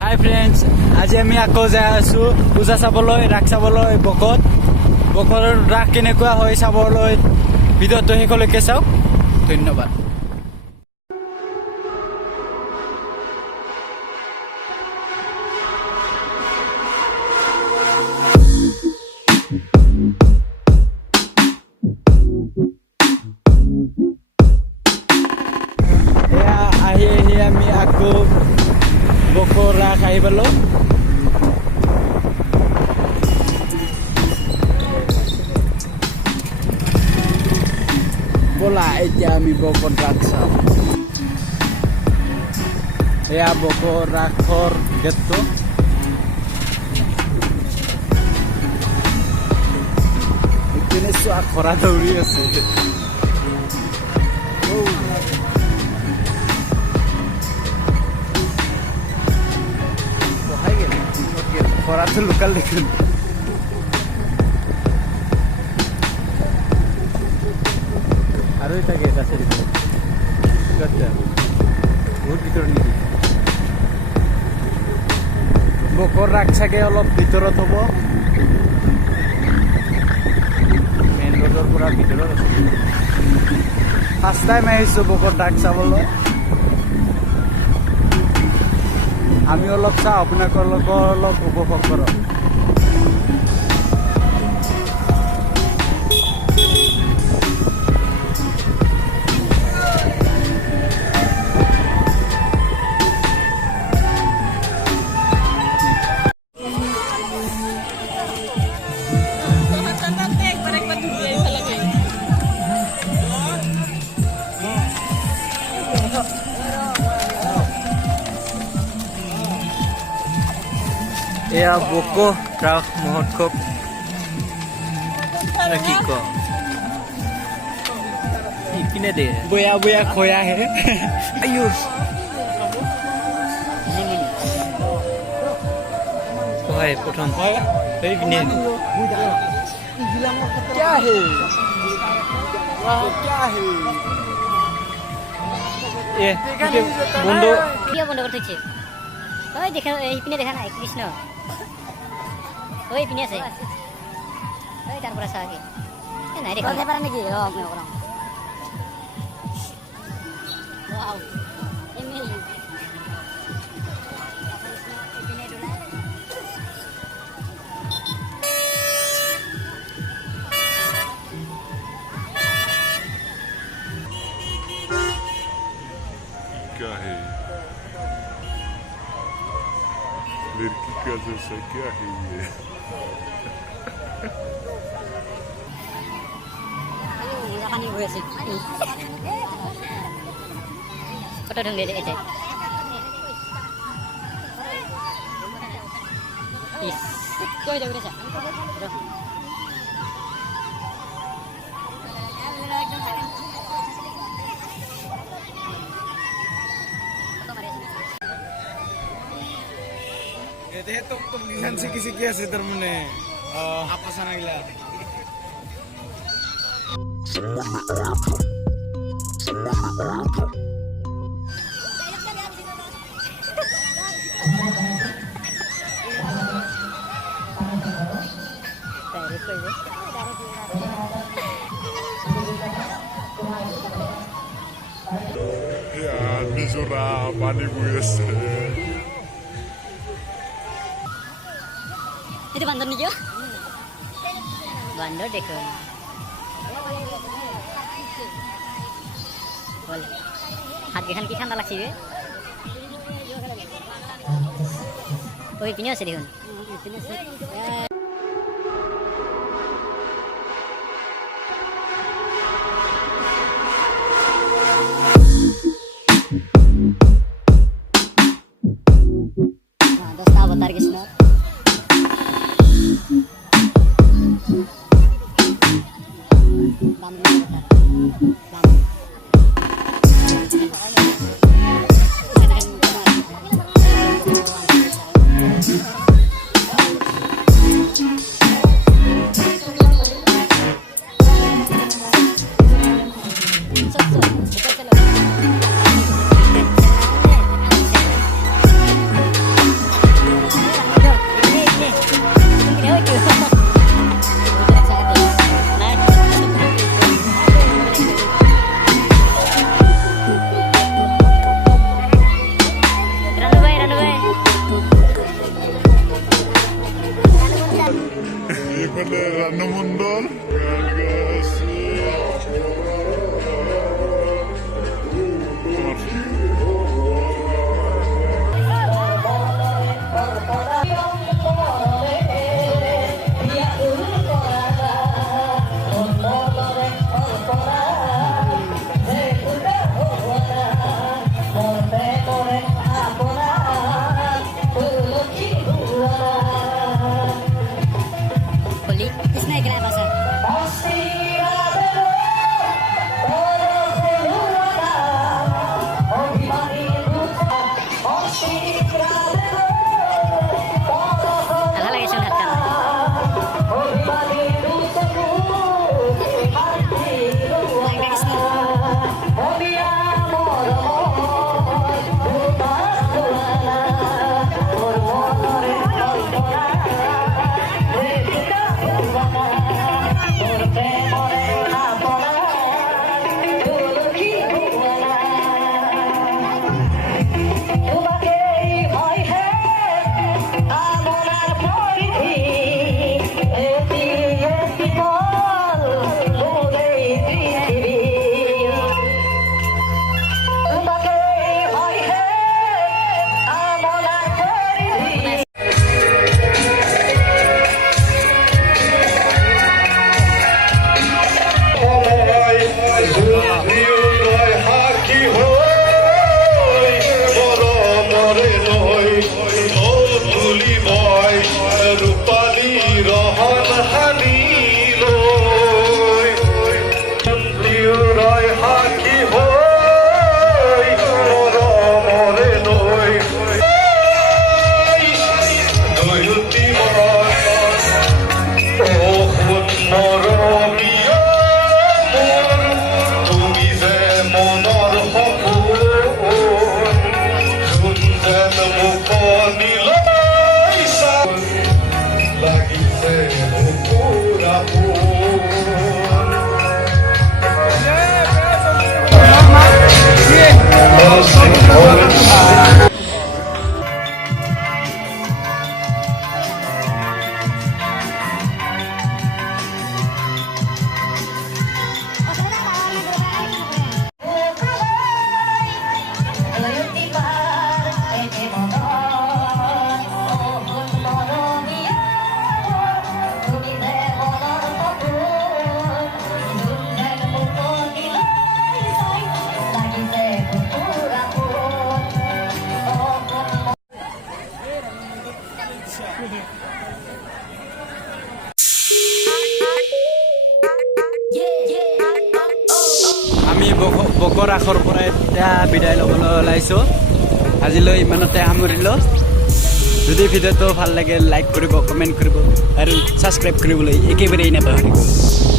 High friends, আজি আমি আকৌ যাই আছোঁ পূজা চাবলৈ, ৰাস চাবলৈ বকত। বকৰ ৰাস কেনেকুৱা হয় চাবলৈ ভিডিঅ'টো শেষলৈকে চাওক। ধন্যবাদ। এয়া আহি আমি আকৌ বকৰ ৰাস আহি পালোঁ। ব'লা এতিয়া আমি বকৰ ৰাস চাওঁ। এয়া বকৰ ৰাসৰ গেটটো। ইপিনে চোৱা খৰা দৌৰি আছে। খৰাটো লোকাল দেখোন। আৰু এটা গেট আছে বহুত ভিতৰত নেকি? বকৰ ৰাস চাগে অলপ ভিতৰত হ'ব, মেইন ৰোডৰ পৰা ভিতৰত আছে। ফাৰ্ষ্ট টাইম আহিছোঁ বকৰ ৰাস চাবলৈ। আমি অলপ চাওঁ, আপোনালোকৰ অলপ উপভোগ কৰক। এয়া বকো ৰাস মহোৎসৱ কি ক ইপিনে দে বয়া বয়া খয়া হে আয়ো হয় প্ৰথম হয় এইপিনে क्या है क्या है এ বন্ধ ভিডিও বন্ধ করে দিয়েছে। ওই দেখেন এইপিনে দেখা নাই কৃষ্ণ ওই পিনে আছে ওই তারপর আসা আগে নাই দেখা বলতে পারেন নাকি ও আপনি ওরা ওয়াও এমএল क्या है लड़की का जैसा क्या है ये পানি বয়ে আছে ফটো ঢুকে এটা ইস কই যাবে রে ये तो निशान से किसी किया से धर्म ने आपस आना गया ya misura pani buyas itu bandar nih jo bandar দেখুন বলে হাত গেখান কি ঠান্ডা লাগছে রে ওই পিনে আছে দেখুন दोस्त अवतार कृष्ण এফালে রান্নমণ্ডল গান গাইছে Holy, this night can I pass? Alha lagi sunat kan? Lang guys no. আমি বকো ৰাখৰ পৰা এতিয়া বিদায় ল'বলৈ ওলাইছোঁ আজিলৈ ইমানতে সামৰিলোঁ যদি ভিডিঅ'টো ভাল লাগে লাইক কৰিব কমেণ্ট কৰিব আৰু ছাবস্ক্ৰাইব কৰিবলৈ একেবাৰে নাপাহৰিব